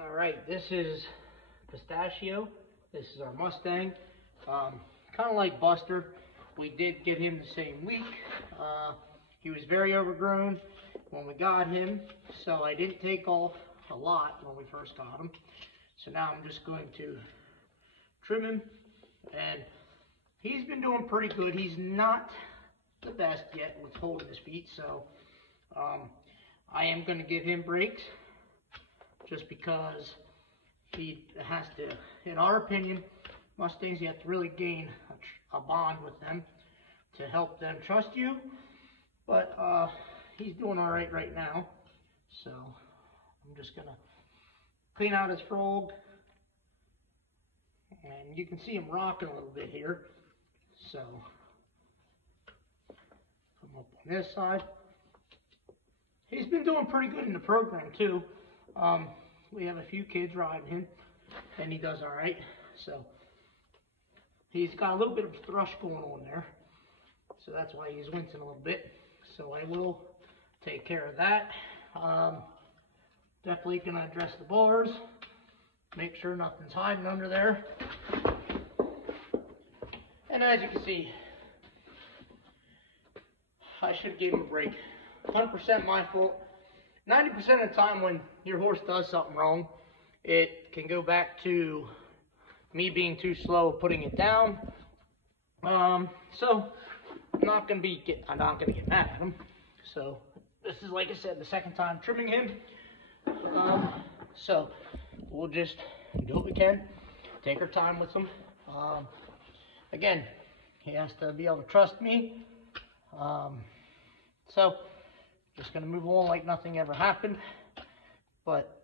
All right, this is Pistachio. This is our Mustang. Kind of like Buster, we did get him the same week. He was very overgrown when we got him, so I didn't take off a lot when we first got him. So now I'm just going to trim him, and he's been doing pretty good. He's not the best yet with holding his feet, so I am going to give him breaks just because he has to, in our opinion, Mustangs, you have to really gain a bond with them to help them trust you. But he's doing all right now, so I'm just going to clean out his frog, and you can see him rocking a little bit here. So come up on this side. He's been doing pretty good in the program too. We have a few kids riding him, and he does all right. So he's got a little bit of thrush going on there, so that's why he's wincing a little bit. So I will take care of that. Definitely gonna address the bars, make sure nothing's hiding under there. And as you can see, I should give him a break. 100% my fault. 90% of the time when your horse does something wrong, it can go back to me being too slow putting it down. So I'm not gonna get mad at him. So this is, like I said, the second time trimming him. So we'll just do what we can, take our time with him. Again, he has to be able to trust me. So just gonna move on like nothing ever happened. But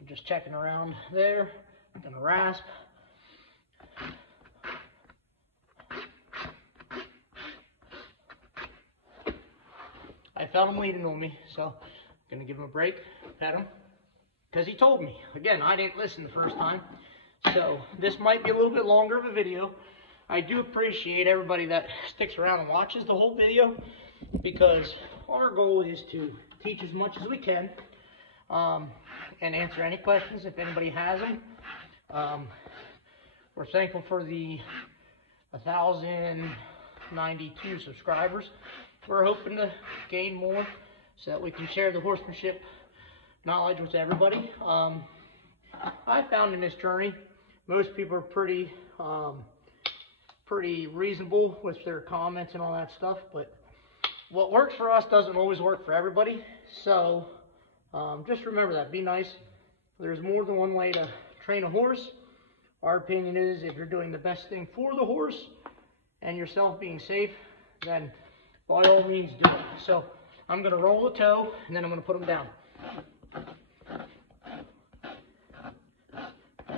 I'm just checking around there. I'm gonna rasp. I felt him leaning on me, so I'm gonna give him a break, pet him, because he told me. Again, I didn't listen the first time, so this might be a little bit longer of a video. I do appreciate everybody that sticks around and watches the whole video, because our goal is to teach as much as we can, and answer any questions if anybody has them. We're thankful for the 1,092 subscribers. We're hoping to gain more so that we can share the horsemanship knowledge with everybody. I found in this journey, most people are pretty reasonable with their comments and all that stuff, but what works for us doesn't always work for everybody. So just remember that. Be nice. There's more than one way to train a horse. Our opinion is, if you're doing the best thing for the horse and yourself being safe, then by all means do it. So I'm going to roll the toe, and then I'm going to put them down.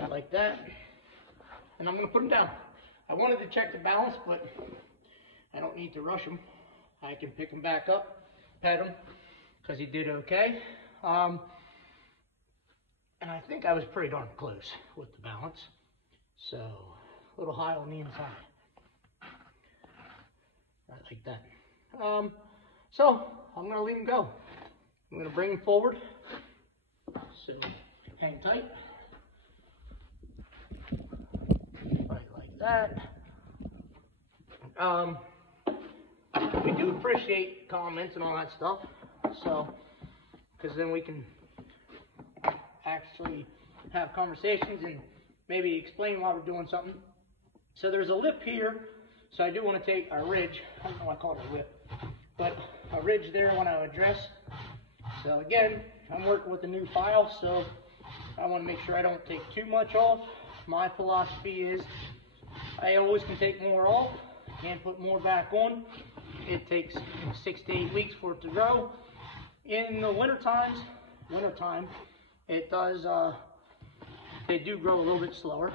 Like that. And I'm going to put them down. I wanted to check the balance, but I don't need to rush him. I can pick him back up, pet him, because he did okay. And I think I was pretty darn close with the balance. So a little high on the inside. Right like that. So I'm going to leave him go. I'm going to bring him forward. So hang tight. Right like that. We do appreciate comments and all that stuff. So, because then we can actually have conversations and maybe explain why we're doing something. So there's a lip here. So I do want to take a ridge. I don't know why I call it a lip, but a ridge there I want to address. So again, I'm working with a new file, so I want to make sure I don't take too much off. My philosophy is I always can take more off, can't put more back on. It takes 6 to 8 weeks for it to grow. In the wintertime, it does, they do grow a little bit slower.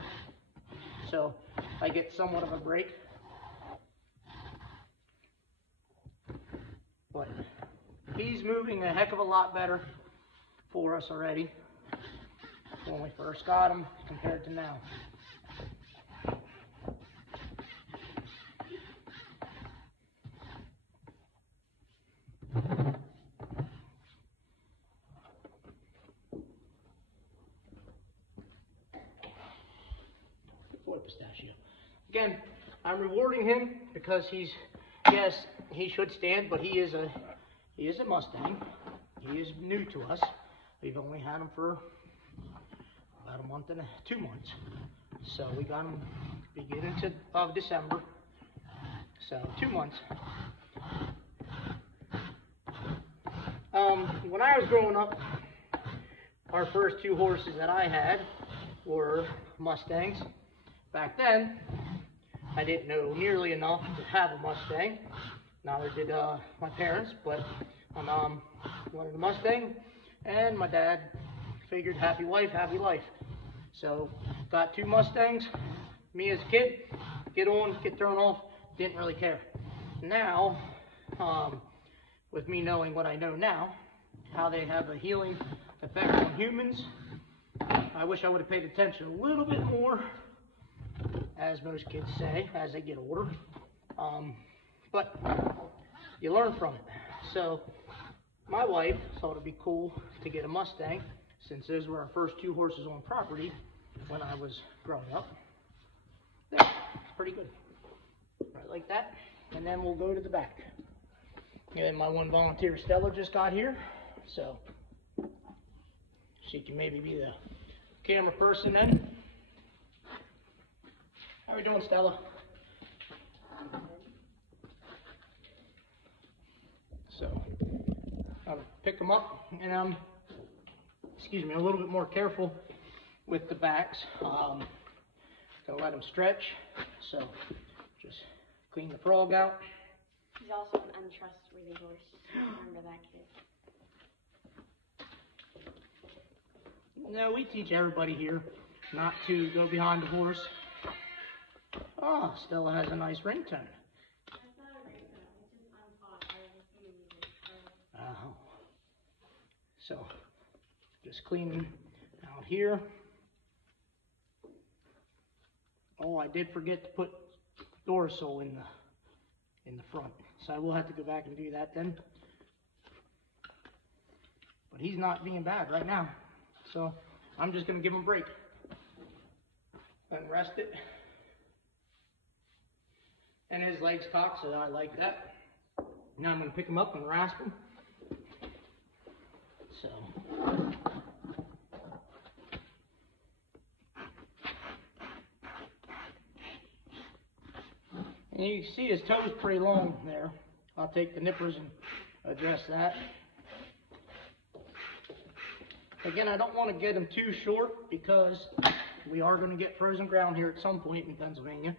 So I get somewhat of a break. But he's moving a heck of a lot better for us already when we first got him compared to now. Boy Pistachio. Again, I'm rewarding him because yes, he should stand, but he is a Mustang. He is new to us. We've only had him for about a month and 2 months. So we got him beginning of December. So 2 months. When I was growing up, our first 2 horses that I had were Mustangs. Back then, I didn't know nearly enough to have a Mustang. Neither did my parents, but my mom wanted a Mustang, and my dad figured happy wife, happy life. So got 2 Mustangs. Me as a kid, get on, get thrown off, didn't really care. Now, with me knowing what I know now, how they have a healing effect on humans, I wish I would have paid attention a little bit more, as most kids say, as they get older. But you learn from it. So my wife thought it'd be cool to get a Mustang, since those were our first 2 horses on property when I was growing up. There, it's pretty good. Right like that. And then we'll go to the back. And my one volunteer, Stella, just got here. So she can maybe be the camera person then. How are we doing, Stella? So I'll pick them up, and I'm a little bit more careful with the backs. Gonna let them stretch. So just clean the frog out. He's also an untrustworthy horse. Remember that, kid. No, we teach everybody here not to go behind the horse. Oh, Stella has a nice ringtone. That's not a ringtone. It's just untaught. I was using it. Oh. So, just cleaning out here. Oh, I did forget to put dorsal in the front, so I will have to go back and do that then. But he's not being bad right now, so I'm just gonna give him a break. Let him rest it. And his legs cocked, so I like that. Now I'm gonna pick him up and rasp him. So. And you can see his toes pretty long there. I'll take the nippers and address that. Again, I don't want to get them too short because we are going to get frozen ground here at some point in Pennsylvania.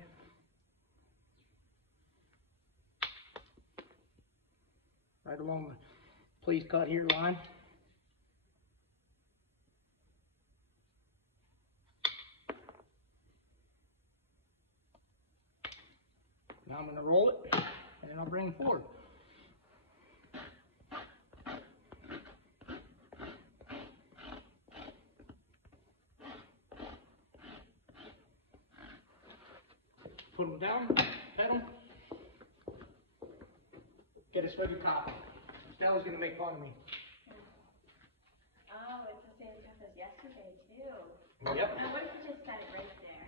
Right along the please cut here line. Now I'm going to roll it, and then I'll bring him forward. Put him down, pet him, get his foot copy. Stella's going to make fun of me. Oh, it's the same stuff as yesterday, too. Yep. Now, what if you just set it right there?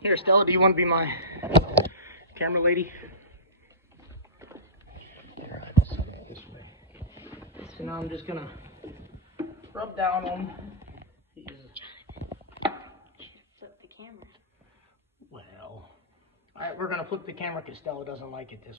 Here, Stella, do you want to be my camera lady? Here, I just set it this way. So now I'm just going to rub down on him. Flip the camera. Well, all right, we're going to flip the camera because Stella doesn't like it this